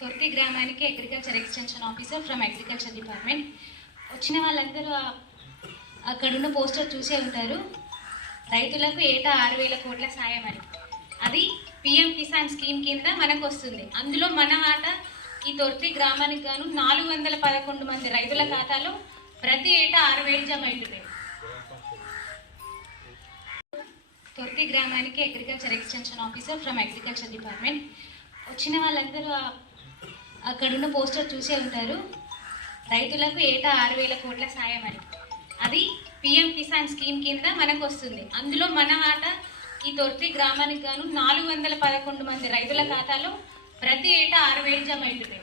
తొర్తి గ్రామానికి agriculture extension officer from agriculture department వచ్చిన వాళ్ళందరూ అక్కడున్న పోస్టర్ చూసే ఉంటారు. రైతులకు ఏటా ఆరు వేల కోట్ల సాయం అని. అది పిఎం కిసాన్ స్కీమ్ కింద మనకు వస్తుంది. అందులో మన ఆట ఈ తొర్తి గ్రామానికి గాను నాలుగు వందల పదకొండు మంది రైతుల ఖాతాలో ప్రతి ఏటా ఆరు వేలు జమ అవుతున్నాయి తొర్తి గ్రామానికి agriculture extension officer from agriculture department వచ్చిన వాళ్ళందరూ అక్కడున్న పోస్టర్ చూసే ఉంటారు. రైతులకు ఏటా ఆరు వేల కోట్ల సాయం అని. అది పిఎం కిసాన్ స్కీమ్ కింద మనకు వస్తుంది అందులో మన ఆట ఈ తొర్తి గ్రామానికి గాను నాలుగు వందల పదకొండు మంది రైతుల ఖాతాలో ప్రతి ఏటా ఆరు వేలు జమ అవుతున్నాయి